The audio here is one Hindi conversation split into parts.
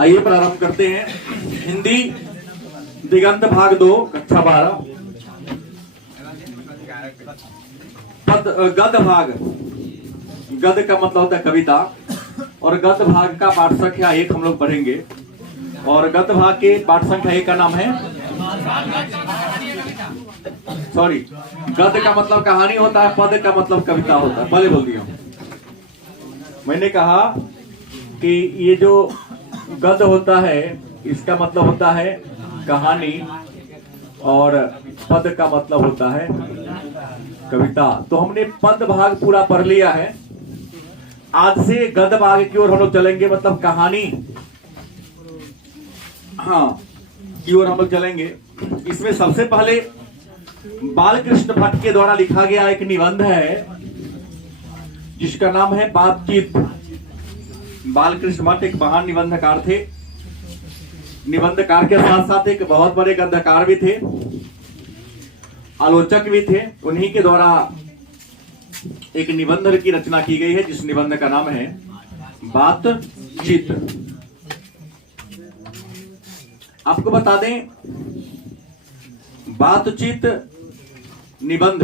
आइए प्रारंभ करते हैं। हिंदी दिगंत भाग 2 कक्षा 12 गद्य भाग। गद्य का मतलब होता है कविता और गद्य भाग का पाठ संख्या 1 हम लोग पढ़ेंगे। और गद्य भाग के पाठ संख्या 1 का नाम है गद्य का मतलब कहानी होता है, पद का मतलब कविता होता है। पहले बोल दिया मैंने कहा कि ये जो गद्य होता है इसका मतलब होता है कहानी और पद का मतलब होता है कविता। तो हमने पद भाग पूरा पढ़ लिया है। आज से गद्य भाग की ओर हम लोग चलेंगे, मतलब कहानी की ओर हम लोग चलेंगे। इसमें सबसे पहले बालकृष्ण भट्ट के द्वारा लिखा गया एक निबंध है जिसका नाम है बातचीत। बालकृष्ण भट्ट एक महान निबंधकार थे। निबंधकार के साथ साथ एक बहुत बड़े गद्यकार भी थे, आलोचक भी थे। उन्हीं के द्वारा एक निबंध की रचना की गई है जिस निबंध का नाम है बातचीत। आपको बता दें, बातचीत निबंध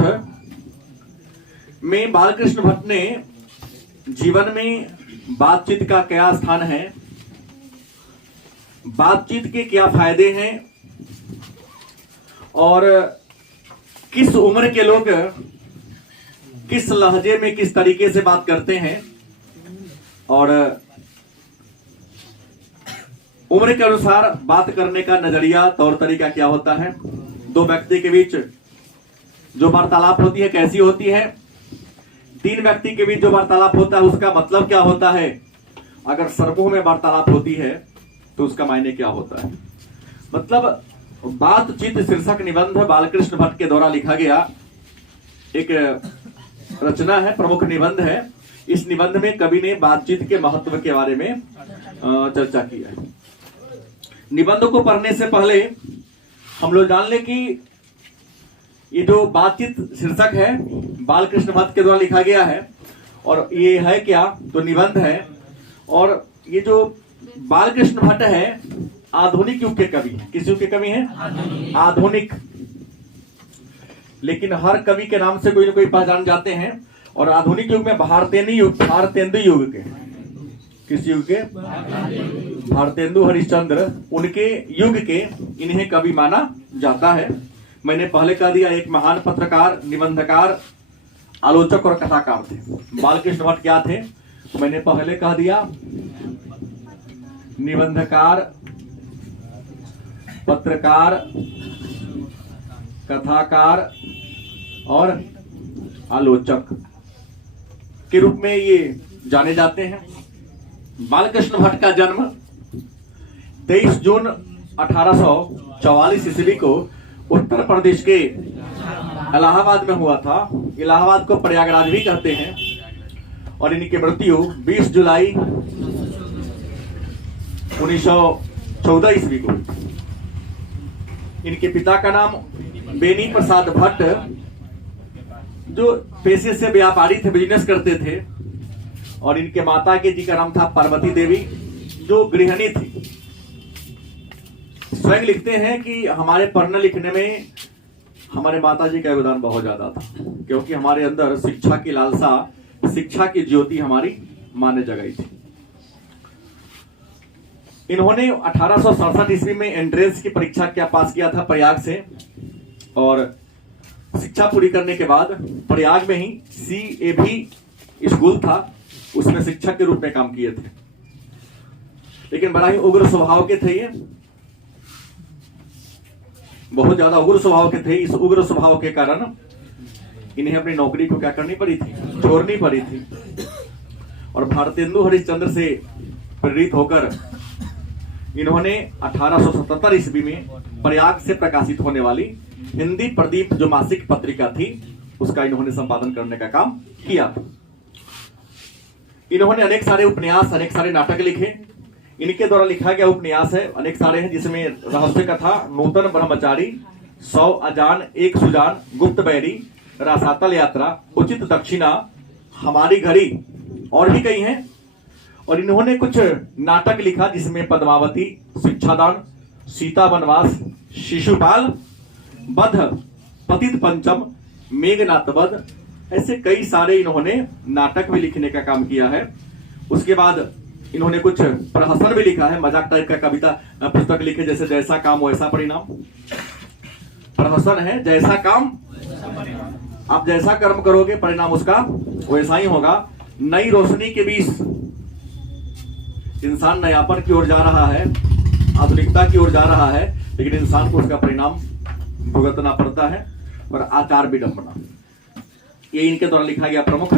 में बालकृष्ण भट्ट ने जीवन में बातचीत का क्या स्थान है, बातचीत के क्या फायदे हैं और किस उम्र के लोग किस लहजे में किस तरीके से बात करते हैं और उम्र के अनुसार बात करने का नजरिया तौर तरीका क्या होता है। दो व्यक्ति के बीच जो वार्तालाप होती है कैसी होती है, तीन व्यक्ति के बीच जो वार्तालाप होता है उसका मतलब क्या होता है, अगर समूह में वार्तालाप होती है तो उसका मायने क्या होता है। मतलब बातचीत शीर्षक निबंध बालकृष्ण भट्ट के द्वारा लिखा गया एक रचना है, प्रमुख निबंध है। इस निबंध में कवि ने बातचीत के महत्व के बारे में चर्चा की है। निबंध को पढ़ने से पहले हम लोग जान ले कि ये जो बातचीत शीर्षक है बालकृष्ण भट्ट के द्वारा लिखा गया है और ये है क्या, तो निबंध है। और ये जो बालकृष्ण भट्ट है आधुनिक युग के कवि हैं। किस युग के कवि हैं? आधुनिक। लेकिन हर कवि के नाम से कोई ना कोई पहचान जाते हैं और आधुनिक युग में भारतेंदु युग के, किस युग के? भारतेंदु हरिश्चंद्र, उनके युग के इन्हें कवि माना जाता है। मैंने पहले कह दिया एक महान पत्रकार, निबंधकार, आलोचक और कथाकार थे। बालकृष्ण भट्ट क्या थे? तो मैंने पहले कह दिया निबंधकार, पत्रकार, कथाकार और आलोचक के रूप में ये जाने जाते हैं। बालकृष्ण भट्ट का जन्म 23 जून 1844 ईस्वी को उत्तर प्रदेश के इलाहाबाद में हुआ था। इलाहाबाद को प्रयागराज भी कहते हैं। और इनकी मृत्यु 20 जुलाई 1914 ईस्वी को। इनके पिता का नाम बेनी प्रसाद भट्ट, जो पेशे से व्यापारी थे, बिजनेस करते थे। और इनके माता के जी का नाम था पार्वती देवी, जो गृहिणी थी। स्वयं लिखते हैं कि हमारे पढ़ने लिखने में हमारे माता जी का योगदान बहुत ज्यादा था, क्योंकि हमारे अंदर शिक्षा की लालसा, शिक्षा की ज्योति हमारी मां ने जगाई थी। इन्होंने 1867 ईस्वी में एंट्रेंस की परीक्षा क्या पास किया था प्रयाग से। और शिक्षा पूरी करने के बाद प्रयाग में ही CAV स्कूल था, उसमें शिक्षक के रूप में काम किए थे। लेकिन बड़ा ही उग्र स्वभाव के थे, ये बहुत ज्यादा उग्र स्वभाव के थे। इस उग्र स्वभाव के कारण इन्हें अपनी नौकरी को क्या करनी पड़ी थी, छोड़नी पड़ी थी। और भारतेंदु हरिश्चंद्र से प्रेरित होकर इन्होंने 1877 ईस्वी में प्रयाग से प्रकाशित होने वाली हिंदी प्रदीप जो मासिक पत्रिका थी उसका इन्होंने संपादन करने का काम किया। इन्होंने अनेक सारे उपन्यास, अनेक सारे नाटक लिखे। इनके द्वारा लिखा गया उपन्यास है अनेक सारे हैं, जिसमें रहस्य कथा, नूतन ब्रह्मचारी, 100 अजान, एक सुजान, गुप्त बैरी, रसातल यात्रा, उचित दक्षिणा, हमारी घड़ी और भी कई हैं। और इन्होंने कुछ नाटक लिखा जिसमें पद्मावती, शिक्षादान, सीता वनवास, शिशुपाल वध, पतित पंचम, मेघनाथ वध, ऐसे कई सारे इन्होंने नाटक भी लिखने का काम किया है। उसके बाद इन्होंने कुछ प्रहसन भी लिखा है, मजाक टाइप का कविता पुस्तक लिखे, जैसे जैसा काम वैसा परिणाम। प्रहसन है जैसा काम, आप जैसा कर्म करोगे परिणाम उसका वैसा ही होगा। नई रोशनी के बीच इंसान नयापन की ओर जा रहा है, आधुनिकता की ओर जा रहा है, लेकिन इंसान को उसका परिणाम भुगतना पड़ता है। और आचार विडंबना, ये इनके द्वारा लिखा गया प्रमुख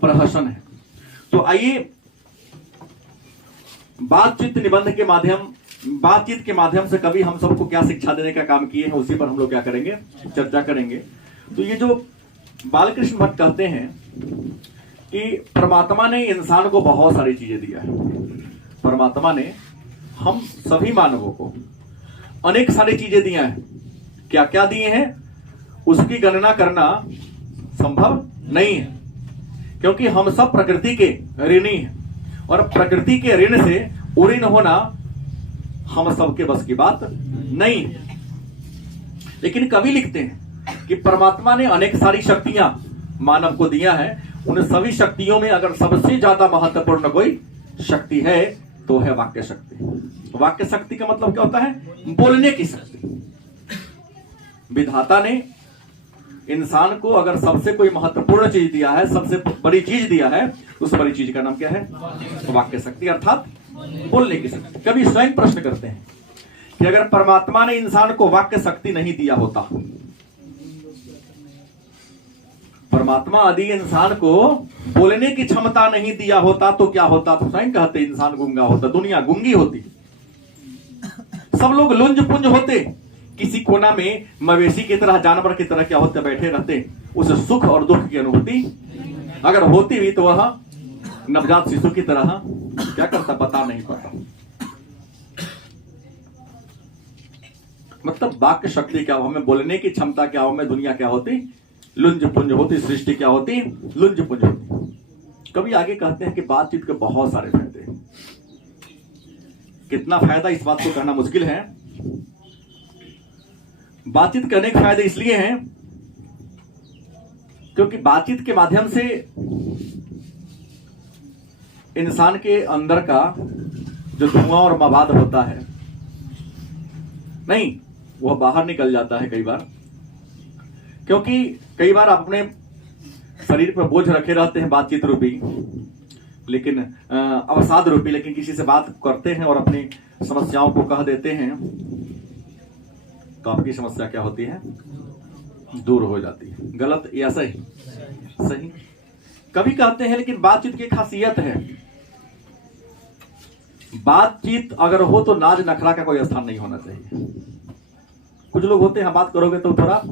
प्रहसन है। तो आइए बातचीत निबंध के माध्यम, बातचीत के माध्यम से कवि हम सबको क्या शिक्षा देने का काम किए हैं, उसी पर हम लोग क्या करेंगे, चर्चा करेंगे। तो ये जो बालकृष्ण भट्ट कहते हैं कि परमात्मा ने इंसान को बहुत सारी चीजें दिया है, परमात्मा ने हम सभी मानवों को अनेक सारी चीजें दिया है। क्या क्या दिए हैं उसकी गणना करना संभव नहीं है, क्योंकि हम सब प्रकृति के ऋणी हैं और प्रकृति के ऋण से उऋण होना हम सबके बस की बात नहीं है। लेकिन कवि लिखते हैं कि परमात्मा ने अनेक सारी शक्तियां मानव को दिया है। उन सभी शक्तियों में अगर सबसे ज्यादा महत्वपूर्ण कोई शक्ति है तो है वाक्य शक्ति। वाक्य शक्ति का मतलब क्या होता है, बोलने की शक्ति। विधाता ने इंसान को अगर सबसे कोई महत्वपूर्ण चीज दिया है, सबसे बड़ी चीज दिया है, उस बड़ी चीज का नाम क्या है, वाक्य शक्ति, अर्थात बोलने की शक्ति। कभी स्वयं प्रश्न करते हैं कि अगर परमात्मा ने इंसान को वाक्य शक्ति नहीं दिया होता, परमात्मा यदि इंसान को बोलने की क्षमता नहीं दिया होता तो क्या होता, तो स्वयं कहते इंसान गूंगा होता, दुनिया गूंगी होती, सब लोग लुंज पुंज होते, किसी कोना में मवेशी की तरह, जानवर की तरह क्या होते, बैठे रहते। उस सुख और दुख की अनुभूति अगर होती भी तो वह नवजात शिशु की तरह क्या करता, पता नहीं पड़ता। मतलब वाक्य शक्ति क्या हो, हमें बोलने की क्षमता क्या हो, हमें दुनिया क्या होती, लुंज पुंज होती, सृष्टि क्या होती, लुंज पुंज होती। कभी आगे कहते हैं कि बातचीत के बहुत सारे फायदे, कितना फायदा इस बात को कहना मुश्किल है। बातचीत के अनेक फायदे इसलिए हैं क्योंकि बातचीत के माध्यम से इंसान के अंदर का जो धुआं और मवाद होता है नहीं, वह बाहर निकल जाता है कई बार। क्योंकि कई बार अपने शरीर पर बोझ रखे रहते हैं बातचीत रूपी, लेकिन अवसाद रूपी, लेकिन किसी से बात करते हैं और अपनी समस्याओं को कह देते हैं तो आपकी समस्या क्या होती है, दूर हो जाती है। गलत या सही? सही। कभी कहते हैं लेकिन बातचीत की खासियत है, बातचीत अगर हो तो नाज नखरा का कोई स्थान नहीं होना चाहिए। कुछ लोग होते हैं बात करोगे तो थोड़ा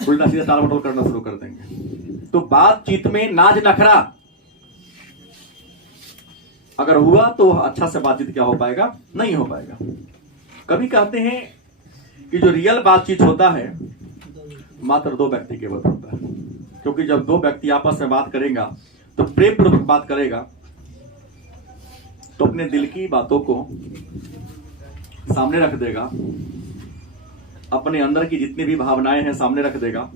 उल्टा सीधा टाल मटोल करना शुरू कर देंगे। तो बातचीत में नाज नखरा अगर हुआ तो अच्छा से बातचीत क्या हो पाएगा, नहीं हो पाएगा। कभी कहते हैं कि जो रियल बातचीत होता है मात्र दो व्यक्ति के बीच होता है, क्योंकि जब दो व्यक्ति आपस में बात करेगा तो प्रेम पूर्वक बात करेगा तो अपने दिल की बातों को सामने रख देगा, अपने अंदर की जितनी भी भावनाएं हैं सामने रख देगा।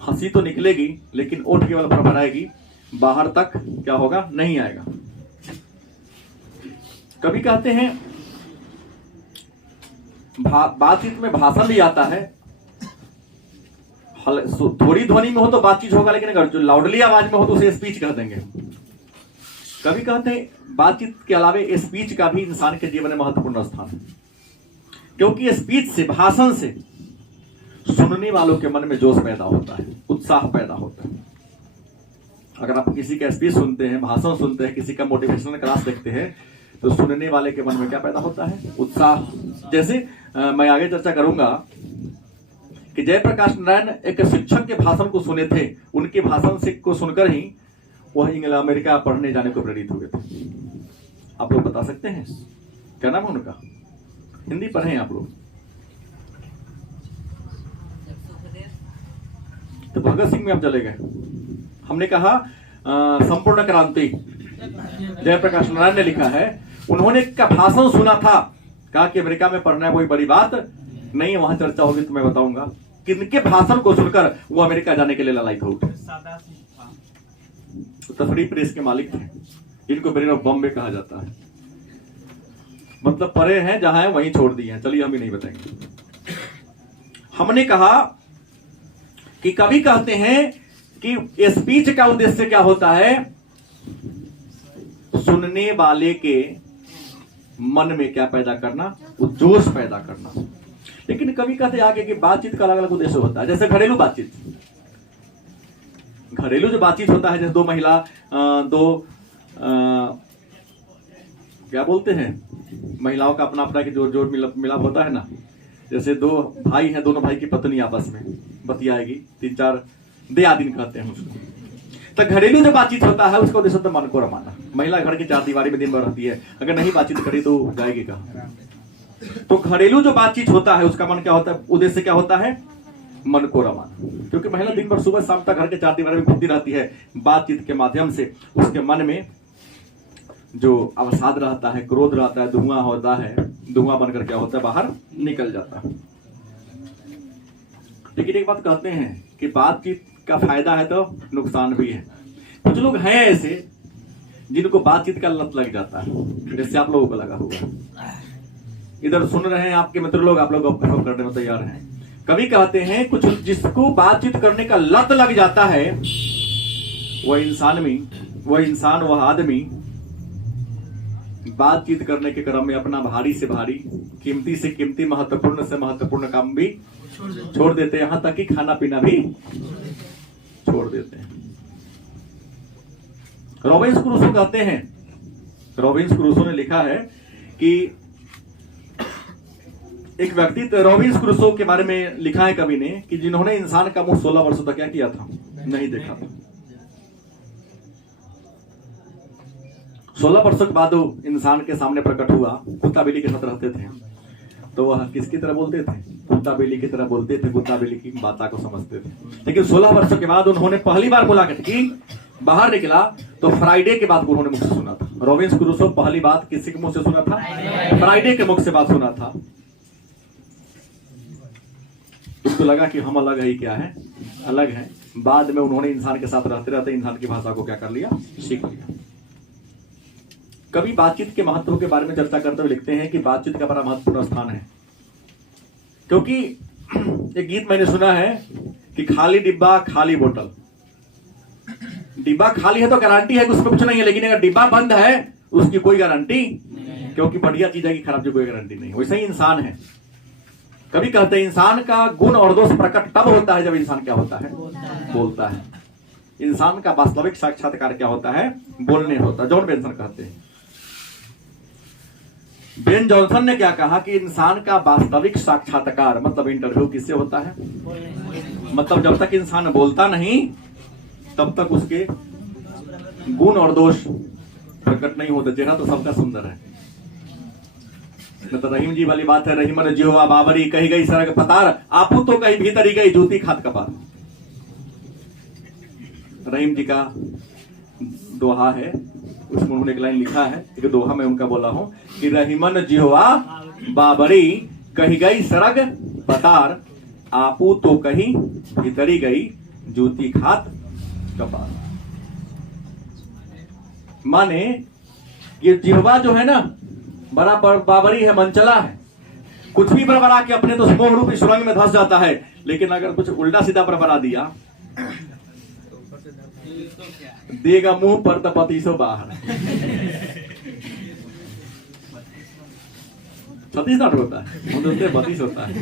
हंसी तो निकलेगी लेकिन ओठ केवल फड़फड़ाएगी, बाहर तक क्या होगा, नहीं आएगा। कभी कहते हैं बातचीत में भाषण भी आता है, थोड़ी ध्वनि में हो तो बातचीत होगा, लेकिन अगर जो लाउडली आवाज में हो तो उसे स्पीच कह देंगे। कभी कहते हैं बातचीत के अलावे स्पीच का भी इंसान के जीवन में महत्वपूर्ण स्थान है, क्योंकि स्पीच से, भाषण से सुनने वालों के मन में जोश पैदा होता है, उत्साह पैदा होता है। अगर आप किसी का स्पीच सुनते हैं, भाषण सुनते हैं, किसी का मोटिवेशनल क्लास देखते हैं तो सुनने वाले के मन में क्या पैदा होता है, उत्साह। जैसे मैं आगे चर्चा करूंगा कि जयप्रकाश नारायण एक शिक्षक के भाषण को सुने थे, उनके भाषण से को सुनकर ही वह इंग्लैंड अमेरिका पढ़ने जाने को प्रेरित हुए थे। आप लोग बता सकते हैं क्या नाम है उनका? हिंदी पढ़े आप लोग तो भगत सिंह में आप चले गए। हमने कहा संपूर्ण क्रांति जयप्रकाश नारायण ने लिखा है, उन्होंने का भाषण सुना था, कहा कि अमेरिका में पढ़ना कोई बड़ी बात नहीं है, वहां चर्चा होगी तो मैं बताऊंगा। किनके भाषण को सुनकर वो अमेरिका जाने के लिए ललायत हो उठे? तफरी प्रेस के मालिक थे, इनको ब्रेन ऑफ बॉम्बे कहा जाता है, मतलब पढ़े हैं जहां है वहीं छोड़ दिए हैं। चलिए हम ही नहीं बताएंगे। हमने कहा कि कभी कहते हैं कि स्पीच का उद्देश्य क्या होता है? सुनने वाले के मन में क्या पैदा करना? जोश पैदा करना। लेकिन कभी कहते हैं आगे कि बातचीत का अलग अलग उद्देश्य होता है। जैसे घरेलू बातचीत, घरेलू जो बातचीत होता है, जैसे दो महिला क्या बोलते हैं, महिलाओं का अपना अपना जो जोड़ मिलाप होता है ना। जैसे दो भाई हैं, दोनों भाई की पत्नी आपस में बतियाएगी, 3-4 दया दिन कहते हैं उसको। तो घरेलू जो बातचीत होता है उसका उद्देश्य तो मन को रमाना। महिला घर की 4 दीवारी में दिन भर रहती है, अगर नहीं बातचीत करी तो जाएगी कहां? तो घरेलू जो बातचीत होता है उसका मन क्या होता है, उद्देश्य क्या होता है? मन को रमाना। क्योंकि महिला दिन भर सुबह शाम तक घर के 4 दीवारी में घूमती रहती है, बातचीत के माध्यम से उसके मन में जो अवसाद रहता है, क्रोध रहता है, धुआं होता है, धुआं बनकर क्या होता है, बाहर निकल जाता है। लेकिन एक बात कहते हैं कि बातचीत का फायदा है तो नुकसान भी है। कुछ लोग हैं ऐसे जिनको बातचीत का लत लग जाता है, जैसे आप लोगों को लगा हुआ। इधर सुन रहे हैं आपके मित्र लोग, आप लोग गप करने में तैयार हैं। कभी कहते हैं कुछ जिसको बातचीत करने का लत लग जाता है, वह आदमी बातचीत करने के क्रम में अपना भारी से भारी, कीमती से कीमती, महत्वपूर्ण से महत्वपूर्ण काम भी छोड़ देते हैं, यहां तक कि खाना पीना भी छोड़ देते हैं। रॉबिन्स क्रूसो कहते हैं, रॉबिन्स क्रूसो ने लिखा है कि एक व्यक्ति, रॉबिन्स क्रूसो के बारे में लिखा है कवि ने कि जिन्होंने इंसान का मुंह 16 वर्षों तक क्या किया था, नहीं देखा था। 16 वर्षों के बाद वो इंसान के सामने प्रकट हुआ। कुत्ता बिल्ली के साथ रहते थे, तो वह किसकी तरह बोलते थे? कुत्ता बिल्ली की तरह बोलते थे, कुत्ता बिल्ली की बात को समझते थे। लेकिन 16 वर्षों के बाद उन्होंने पहली बार मुलाकात की, बाहर निकला तो फ्राइडे के बाद उन्होंने मुख से सुना था। रॉबिन्स क्रूसो पहली बात किसी के मुंह से सुना था? फ्राइडे के मुख से बात सुना था। उसको लगा कि हम अलग है, क्या है, अलग है। बाद में उन्होंने इंसान के साथ रहते रहते इंसान की भाषा को क्या कर लिया, सीख लिया। कभी बातचीत के महत्व के बारे में चर्चा करते हुए लिखते हैं कि बातचीत का बड़ा महत्वपूर्ण स्थान है। क्योंकि एक गीत मैंने सुना है कि खाली डिब्बा खाली बोतल। डिब्बा खाली है तो गारंटी है कि उसमें कुछ नहीं है, लेकिन अगर डिब्बा बंद है उसकी कोई गारंटी, क्योंकि बढ़िया चीज है कि खराब चीज कोई गारंटी नहीं। वैसे ही इंसान है। कभी कहते हैं इंसान का गुण और दोष प्रकट तब होता है जब इंसान क्या होता है, बोलता है। इंसान का वास्तविक साक्षात्कार क्या होता है, बोलने होता है। जॉन बेंसन कहते हैं, बेन जॉनसन ने क्या कहा कि इंसान का वास्तविक साक्षात्कार मतलब इंटरव्यू किससे होता है? मतलब जब तक इंसान बोलता नहीं तब तक उसके गुण और दोष प्रकट नहीं होते। चेहरा तो सबका सुंदर है, तो रहीम जी वाली बात है, रहीमन जिहोवा बाबरी, कही गई सड़क पतार, आपू तो कहीं भीतर गई जूती खात कपार। रहीम जी का दोहा है, उसमें उन्होंने एक लाइन लिखा है, एक दोहा में उनका बोला हूं कि रहीमन जिहोवा बाबरी, कही गई सड़क पतार, आपू तो कहीं भीतरी गई जूती खात कपार। माने ये जिह्वा जो है ना बड़ा बाबरी है, मनचला है, कुछ भी बड़बड़ा के अपने तो मोह रूपी सुरंग में धंस जाता है। लेकिन अगर कुछ उल्टा सीधा बड़बड़ा दिया देगा मुंह पर तो 32 बाहर। 36 नॉट होता है, 32 होता है।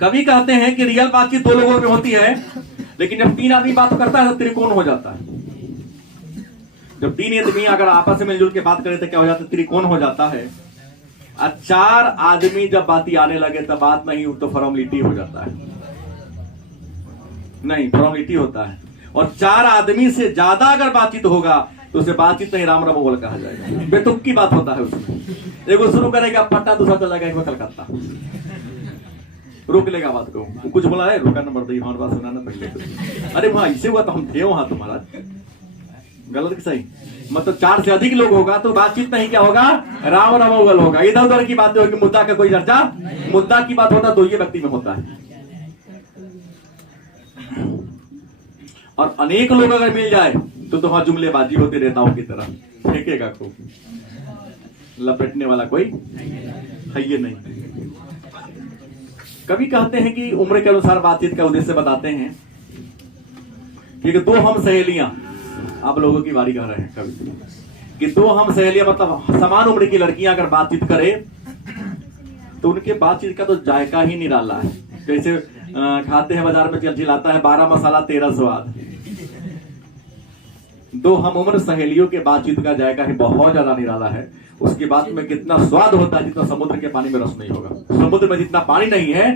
कभी कहते हैं कि रियल बातचीत 2 लोगों में होती है, लेकिन जब 3 आदमी बात करता है तो त्रिकोण हो जाता है। जब 3 आदमी अगर आपस में मिलजुल के बात करें तो क्या हो जाता है, त्रिकोण हो जाता है। और 4 आदमी जब बाती आने लगे तब बात नहीं तो फॉर्मेलिटी हो जाता है, नहीं फॉर्मेलिटी होता है। और 4 आदमी से ज्यादा अगर बातचीत होगा तो उसे बातचीत नहीं राम राम बोल कहा जाएगा। बेतुक की बात होता है उसमें। एगो शुरू करेगा पटना, दूसरा चला जाएगा कलकत्ता। रोक लेगा बात को। वो कुछ बोला है, रोका नंबर दी, हमारे पास सुनाना पहले तो। अरे वहां ऐसे हुआ तो हम थे वहां तुम्हारा, गलत कि सही? मतलब 4 से अधिक लोग होगा तो बातचीत नहीं क्या होगा, राम रमोगल होगा। इधर उधर की बातें होगी, मुद्दा का कोई चर्चा, मुद्दा की बात होता तो ये व्यक्ति में होता है। और अनेक लोग अगर मिल जाए तो वहां जुमलेबाजी होती नेताओं की तरह, फेंकेगा खूब, लपेटने वाला कोई है ये नहीं। कभी कहते हैं कि उम्र के अनुसार बातचीत का उद्देश्य बताते हैं कि 2 हम सहेलियां, आप लोगों की बारी कह रहे हैं कभी, कि 2 हम सहेलियां मतलब समान उम्र की लड़कियां अगर बातचीत करे तो उनके बातचीत का तो जायका ही निराला है। जैसे खाते हैं बाजार में चिल्लाता है 12 मसाला 13 स्वाद। 2 हम उम्र सहेलियों के बातचीत का जायका ही बहुत ज्यादा निराला है। उसकी बात में कितना स्वाद होता है जितना समुद्र के पानी में रस नहीं होगा। समुद्र में जितना पानी नहीं है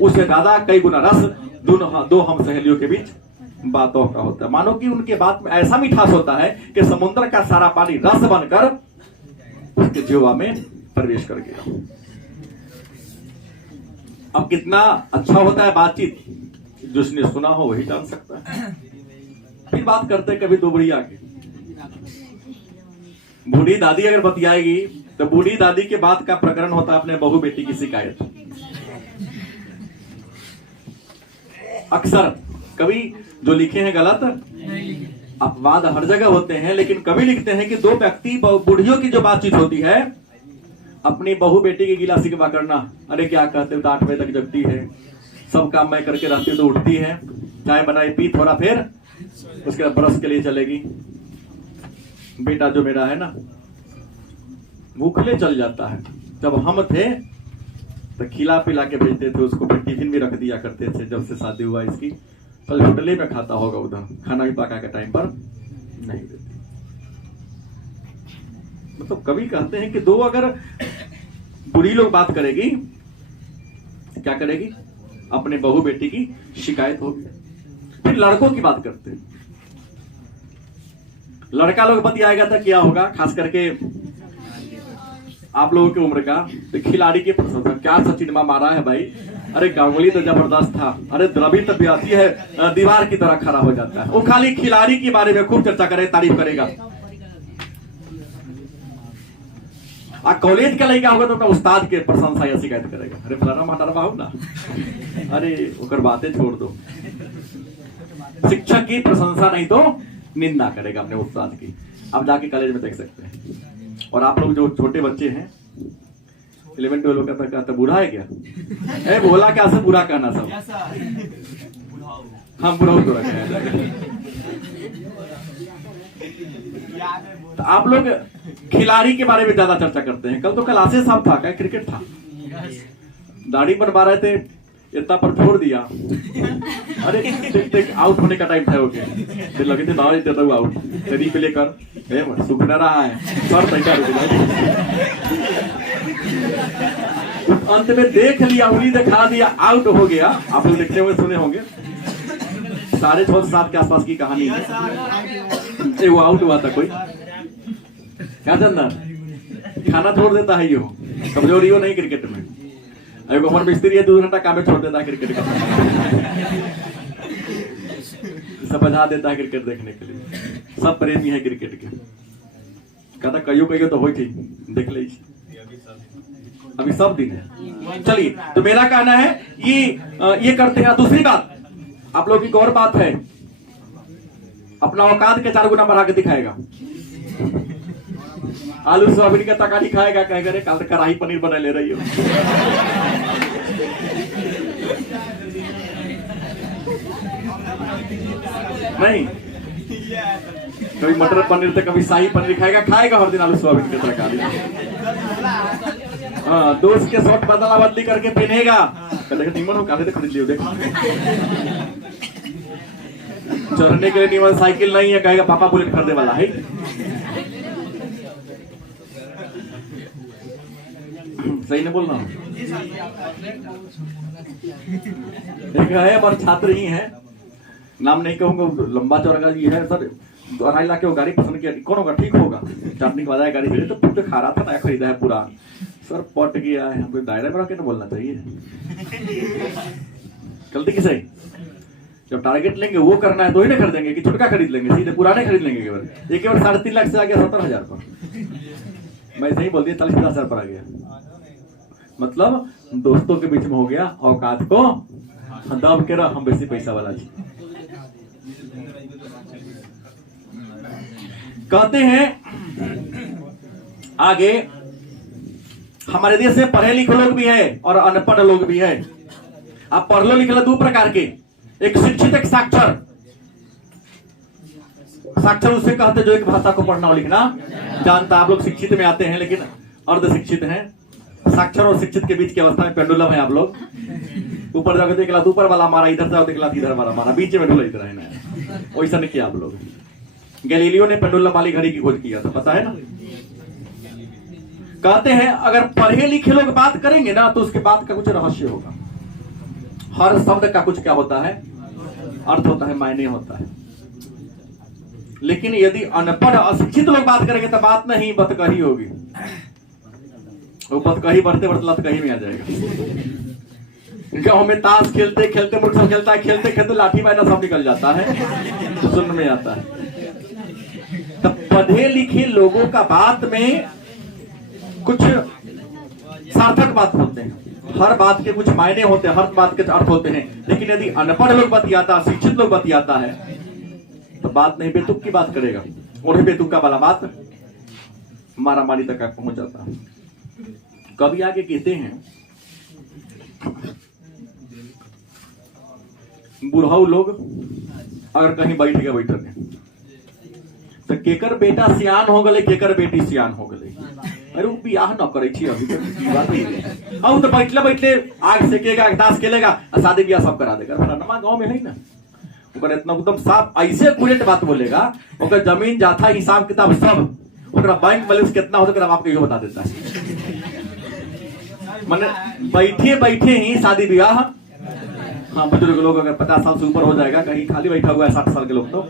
उससे ज्यादा कई गुना रस 2 हम सहेलियों के बीच बातों का होता है। मानो कि उनके बात में ऐसा मिठास होता है कि समुद्र का सारा पानी रस बनकर उसके जीवा में प्रवेश कर गया। अब कितना अच्छा होता है बातचीत, जिसने सुना हो वही जान सकता है। फिर बात करते कभी 2 बुढ़िया की। बूढ़ी दादी अगर बतियाएगी तो बूढ़ी दादी के बात का प्रकरण होता है अपने बहू बेटी की शिकायत। अक्सर कभी जो लिखे हैं गलत, अपवाद हर जगह होते हैं, लेकिन कभी लिखते हैं कि 2 व्यक्ति बूढ़ियों की जो बातचीत होती है, अपनी बहू बेटी की गिला शिकवा करना। अरे क्या कहते हो, 8 बजे तक जगती है, सब काम मैं करके रहती हूँ तो उठती है, चाय बनाई पी थोड़ा, फिर उसके बाद ब्रश के लिए चलेगी। बेटा जो मेरा है ना भूखले चल जाता है। जब हम थे तो खिला पिला के भेजते थे उसको, फिर टिफिन भी रख दिया करते थे। जब से शादी हुआ इसकी, कल होटल में खाता होगा, उधर खाना भी पका के टाइम पर नहीं देते। मतलब कभी कहते हैं कि 2 अगर बुरी लोग बात करेगी, क्या करेगी, अपने बहू बेटी की शिकायत होगी। फिर लड़कों की बात करते हैं, लड़का लोग बतियाएगा तो क्या होगा, खास करके आप लोगों की उम्र का, तो खिलाड़ी की प्रशंसा, क्या सचिन मारा है भाई, अरे गांगुली तो जबरदस्त था, अरे द्रविड़ तो आती है दीवार की तरह खड़ा हो जाता है। वो खाली खिलाड़ी के बारे में खूब चर्चा करे, तारीफ करेगा। कॉलेज का लड़का होगा तो अपना उस्ताद के प्रशंसा या शिकायत करेगा, अरे फलाना माटारा बाहू ना, अरे ओकर बातें छोड़ दो। शिक्षक की प्रशंसा नहीं तो निंदा करेगा अपने उस्ताद की। आप जाके कॉलेज में देख सकते हैं। और आप लोग जो छोटे बच्चे हैं 11-12 का कहता बुरा है क्या, ए बोला क्या से बुरा कहना सब, हम बुरा हो तो तो आप लोग खिलाड़ी के बारे में ज्यादा चर्चा करते हैं। कल तो क्लासेस साहब था, क्या क्रिकेट था, दाढ़ी बनवा रहे थे, इतना पर छोड़ दिया, अरे देख आउट होने का टाइम था, हो गया फिर लगे थे दाढ़ी देता हूँ आउट, शरीर पे लेकर सूख न रहा है सर तैयार। अंत में देख लिया, उंगली दिखा दिया, आउट हो गया। आप लोग देखते हुए सुने होंगे, 6:30-7 के आसपास की कहानी है। वो आउट हुआ था कोई, क्या जानना, खाना छोड़ देता है, यो कमजोरी हो नहीं क्रिकेट में। एक उम्र मिस्त्री है, 2 घंटा काम में छोड़ देता है क्रिकेट का, सब बजा देता है क्रिकेट देखने के लिए। सब प्रेमी है क्रिकेट के, कहता कईयो तो हो देख ले, अभी सब दिन है। चलिए, तो मेरा कहना है ये करते हैं। दूसरी बात, आप लोग की और बात है, अपना औकात के 4 गुना बढ़ा के दिखाएगा। आलू सोयाबीन का तरकारी खाएगा, कहेगा रे कल कढ़ाई पनीर बना ले रही हो। नहीं, कभी मटर पनीर तो कभी शाही पनीर खाएगा हर दिन आलू सोयाबीन की तरकारी। हाँ, दोस्त के शॉट बदला बदली करके पहनेगा, निमन हो काले तो खरीद लियो, देखो चढ़ने के लिए निमन साइकिल नहीं है, कहेगा पापा बुलेट खरीदने वाला है। सही नहीं बोल रहा हूँ। एक है पर छात्र ही है, नाम नहीं कहूंगा, लंबा चौड़ा जी है सर, 2.5 लाख की वो गाड़ी पसंद किया, कौन होगा, ठीक होगा, चाटनी खा गाड़ी तो पुट खा रहा था, नया खरीदा है पूरा, सर पट गया है, हमको दायरे में रख के ना बोलना चाहिए। गलती किसे? जब टारगेट लेंगे वो करना है तो ही ना खरीदेंगे कि छुटका खरीद लेंगे, सीधे पुराने खरीद लेंगे। केवल एक 3.5 लाख से आ गया 70,000 पर, मैं सही बोल दिया 40-50,000 पर आ गया। मतलब दोस्तों के बीच में हो गया औकात को दब के रहा, हम बेसी पैसा वाला जी। कहते हैं आगे, हमारे देश में पढ़े लिखे लोग भी है और अनपढ़ लोग भी है। आप पढ़ लो लिख लो 2 प्रकार के, एक शिक्षित एक साक्षर। साक्षर उसे कहते जो एक भाषा को पढ़ना और लिखना जानता। आप लोग शिक्षित में आते हैं लेकिन अर्ध शिक्षित हैं। साक्षर और शिक्षित के बीच की अवस्था में पेंडुलम है। आप लोग ऊपर जाकर देख ला ऊपर वाला मारा, इधर जाओ देख ला इधर वाला मारा, बीच में ढूंढ इधर है। वैसा नहीं किया आप लोग। गैलीलियो ने पेंडुलम वाली घड़ी की खोज किया था, पता है ना। कहते हैं अगर पढ़े लिखे लोग बात करेंगे ना तो उसके बात का कुछ रहस्य होगा। हर शब्द का कुछ क्या होता है, अर्थ होता है, मायने होता है। लेकिन यदि अनपढ़ अशिक्षित लोग बात करेंगे तो बात नहीं बतकही होगी। वो बतकही बढ़ते बढ़ते लतकही में आ जाएगा। गांव में ताश खेलते खेलते मुर्ख सब खेलता है, खेलते खेलते लाठी बायना सब निकल जाता है, सुन में आता है। तब पढ़े लिखे लोगों का बात में कुछ सार्थक बात होते हैं, हर बात के कुछ मायने होते हैं, हर बात के अर्थ होते हैं। लेकिन यदि अनपढ़ लोग बतियाता, शिक्षित लोग बतियाता है तो बात नहीं बेतुक की बात करेगा, उन्हें बेतुका वाला बात मारा मारी तक पहुंच जाता है। कभी आगे कहते हैं बुढ़ाऊ लोग अगर कहीं बैठ गए बैठक में तो केकर बेटा सियान हो गए, केकर बेटी सियान हो गए। अरे वो बियाह न करे छी अभी तक, अब तो बैठले बैठले आग सेकेगा, दास खेलेगा, शादी ब्याह सब करा देगा। नमा गांव में है ना, ओकर इतना एकदम साफ ऐसे एक्यूरेट बात बोलेगा, ओकर जमीन जाथा हिसाब किताब सब, ओकरा बैंक बैलेंस कितना होता है आपको ये बता देता है। माने बैठे बैठे ही शादी ब्याह। हाँ, बुजुर्ग लोग अगर 50 साल से ऊपर हो जाएगा, कहीं खाली बैठा हुआ है 60 साल के लोग, तो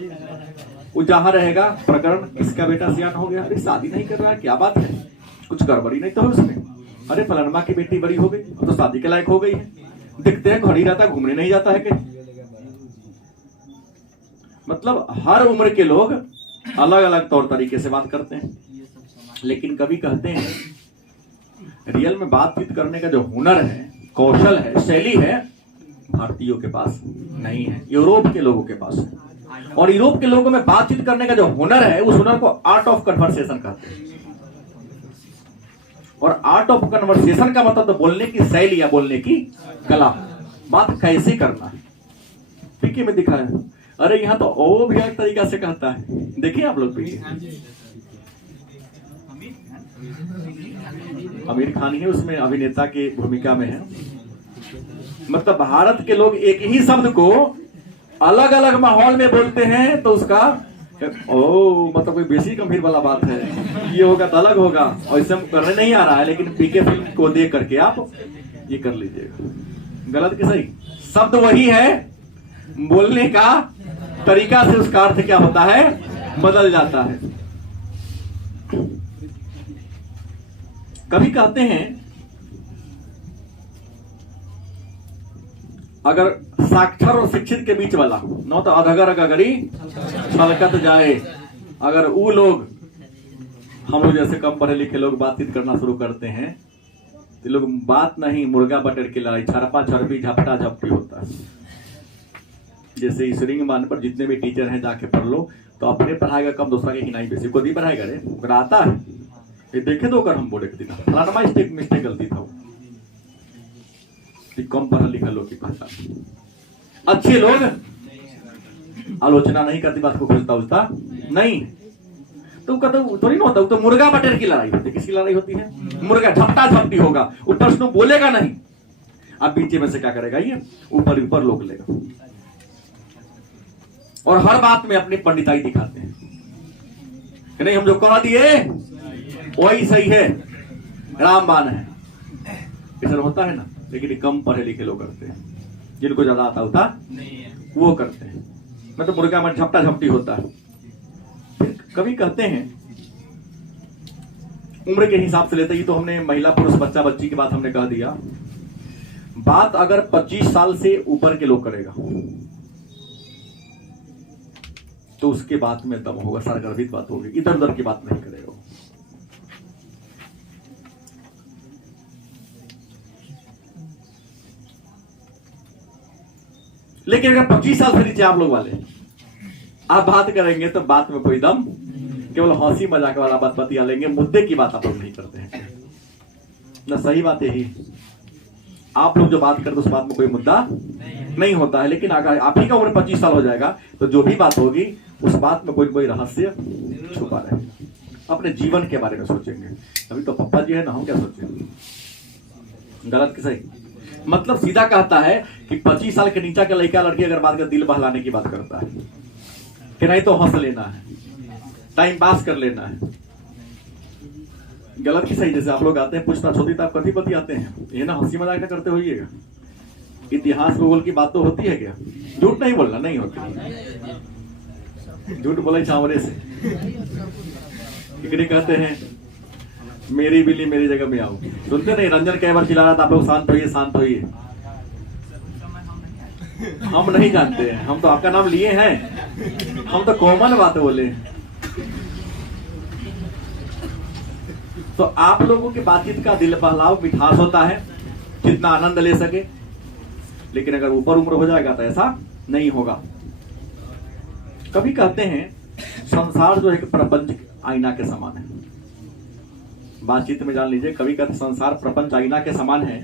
वो जहां रहेगा प्रकरण किसका बेटा सियान हो गया, अरे शादी नहीं कर रहा है, क्या बात है, कुछ गड़बड़ी नहीं तो है उसमें। अरे फलानमा की बेटी बड़ी हो गई, अब तो शादी के लायक हो गई है, दिखते हैं घड़ी रहता, घूमने नहीं जाता है कि। मतलब हर उम्र के लोग अलग अलग तौर तरीके से बात करते हैं। लेकिन कभी कहते हैं रियल में बातचीत करने का जो हुनर है, कौशल है, शैली है, भारतीयों के पास नहीं है, यूरोप के लोगों के पास है। और यूरोप के लोगों में बातचीत करने का जो हुनर है, उस हुनर को आर्ट ऑफ कन्वर्सेशन कहते हैं। और आर्ट ऑफ कन्वर्सेशन का मतलब तो बोलने की शैली या बोलने की कला, बात कैसे करना है। पीके में दिखा है, अरे यहाँ तो ओ भी एक तरीका से कहता है, देखिए आप लोग पीके। आमिर खान ही उसमें अभिनेता की भूमिका में है। मतलब भारत के लोग एक ही शब्द को अलग अलग माहौल में बोलते हैं तो उसका मतलब कोई बेसी गंभीर वाला बात है, ये होगा तो अलग होगा, और इसे हम करने नहीं आ रहा है। लेकिन पीके फिल्म को देख करके आप ये कर लीजिएगा। गलत कि सही, शब्द वही है, बोलने का तरीका से उसका अर्थ क्या होता है, बदल जाता है। कभी कहते हैं अगर साक्षर और शिक्षित के बीच वाला न तो अधगर अगरी छलकत जाए। अगर वो लोग, हम लोग जैसे कम पढ़े लिखे लोग बातचीत करना शुरू करते हैं तो लोग बात नहीं, मुर्गा बटर की लड़ाई, छरपा छरपी झपटा झपटी होता है। जैसे इस रिंग मान पर जितने भी टीचर हैं जाके पढ़ लो, तो अपने पढ़ाएगा कम, दूसरा के हिनाई बेसी, खुद ही पढ़ाएगा। रे अगर आता है ये देखे दो कर हम बोले फलाना मिस्टेक गलती था, कम पढ़ा लिखा लोग की पहचान। अच्छे लोग आलोचना नहीं करती, बात को खोजता उजता नहीं, तो कहते थोड़ी ना होता, तो मुर्गा बटेर की लड़ाई होती है। किसकी लड़ाई होती है? मुर्गा झपटा झपटी होगा, वो प्रश्न बोलेगा नहीं, अब बीच में से क्या करेगा, ये ऊपर ऊपर लोग लेगा। और हर बात में अपनी पंडिताई दिखाते हैं कि नहीं हम जो कह दिए वही सही है, रामबाण है, ऐसा होता है ना। लेकिन कम पढ़े लिखे लोग करते हैं, जिनको ज्यादा आता होता वो करते हैं। मतलब मुर्गा में झपटा झपटी होता है। फिर कभी कहते हैं उम्र के हिसाब से लेते ही तो हमने महिला पुरुष बच्चा बच्ची की बात हमने कह दिया। बात अगर 25 साल से ऊपर के लोग करेगा तो उसके बात में दम होगा, सारगर्भित बात होगी, इधर उधर की बात नहीं करेगा। लेकिन अगर 25 साल से नीचे आप लोग वाले आप बात करेंगे तो बात में कोई दम, केवल हंसी मजाक वाला बात बतिया लेंगे, मुद्दे की बात आप लोग नहीं करते हैं ना। सही बात यही, आप लोग जो बात करते उस बात में कोई मुद्दा नहीं होता है। लेकिन अगर आप ही का उम्र 25 साल हो जाएगा तो जो भी बात होगी उस बात में कोई रहस्य छुपा रहेगा। अपने जीवन के बारे में सोचेंगे। अभी तो पप्पा जी है ना, हम क्या सोचेंगे? गलत कि सही? मतलब सीधा कहता है कि 25 साल के नीचे का लड़का लड़की अगर बात कर दिल बहलाने की बात करता है कि नहीं तो हंस लेना है, टाइम पास कर लेना है। गलत कि सही? जैसे आप लोग आते हैं पूछताछ होती तो आप कथी पति आते हैं, ये ना हंसी मजाक करते होइएगा। इतिहास भूगोल की बात तो होती है क्या? झूठ नहीं बोलना, नहीं होती। झूठ बोले चावरे से इकड़ी कहते हैं मेरी बिल्ली मेरी जगह में आओ। सुनते नहीं? रंजन कई बार चिल्ला रहा था आप लोग शांत होइए शांत होइए। हम नहीं जानते हैं, हम तो आपका नाम लिए हैं, हम तो कॉमन बात बोले। तो आप लोगों की बातचीत का दिल बहलाव मिठास होता है जितना आनंद ले सके। लेकिन अगर ऊपर उम्र हो जाएगा तो ऐसा नहीं होगा। कभी कहते हैं संसार जो एक प्रपंच आईना के समान है। बातचीत में जान लीजिए, कभी कहते संसार प्रपंच आईना के समान है।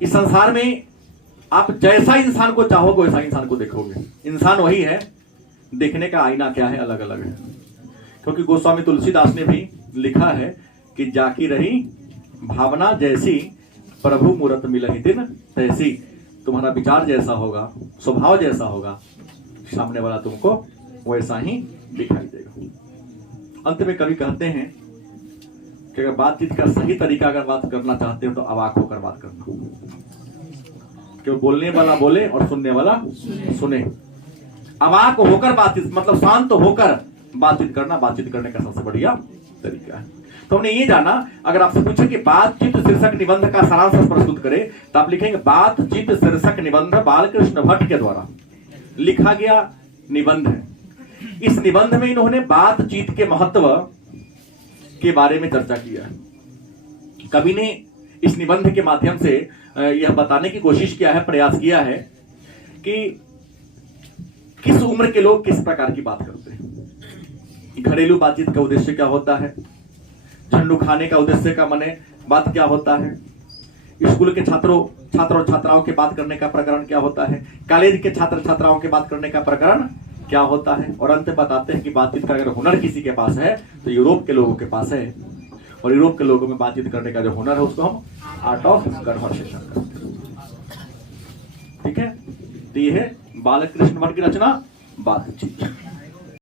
इस संसार में आप जैसा इंसान को चाहोगे वैसा इंसान को देखोगे। इंसान वही है, देखने का आईना क्या है अलग अलग है। क्योंकि गोस्वामी तुलसीदास ने भी लिखा है कि जाकी रही भावना जैसी प्रभु मूरत मिलहि दिन तैसी। तुम्हारा विचार जैसा होगा, स्वभाव जैसा होगा, सामने वाला तुमको वैसा ही दिखाई देगा। अंत में कवि कहते हैं कि अगर बातचीत का सही तरीका अगर बात करना चाहते हो तो अवाक होकर बात करना। क्यों? बोलने वाला बोले और सुनने वाला सुने। अवाक होकर बातचीत मतलब शांत होकर बातचीत करना बातचीत करने का सबसे बढ़िया तरीका है। तो हमने ये जाना, अगर आपसे पूछे कि बातचीत शीर्षक निबंध का सारांश प्रस्तुत करें तो आप लिखेंगे बातचीत शीर्षक निबंध बालकृष्ण भट्ट के द्वारा लिखा गया निबंध है। इस निबंध में इन्होंने बातचीत के महत्व के बारे में चर्चा किया है। कवि ने इस निबंध के माध्यम से यह बताने की कोशिश किया है, प्रयास किया है कि किस उम्र के लोग किस प्रकार की बात करते हैं। घरेलू बातचीत का उद्देश्य क्या होता है, झंडू खाने का उद्देश्य का मने बात क्या होता है, स्कूल के छात्रों और छात्राओं के बात करने का प्रकरण क्या होता है, कॉलेज के छात्र छात्राओं के बात करने का प्रकरण क्या होता है। और अंत बताते हैं कि बातचीत का अगर हुनर किसी के पास है तो यूरोप के लोगों के पास है। और यूरोप के लोगों में बातचीत करने का जो हुनर है उसको हम आर्ट ऑफ कन्वर्सेशन कहते हैं। ठीक है, तो ये है बालकृष्ण भट्ट की रचना बातचीत।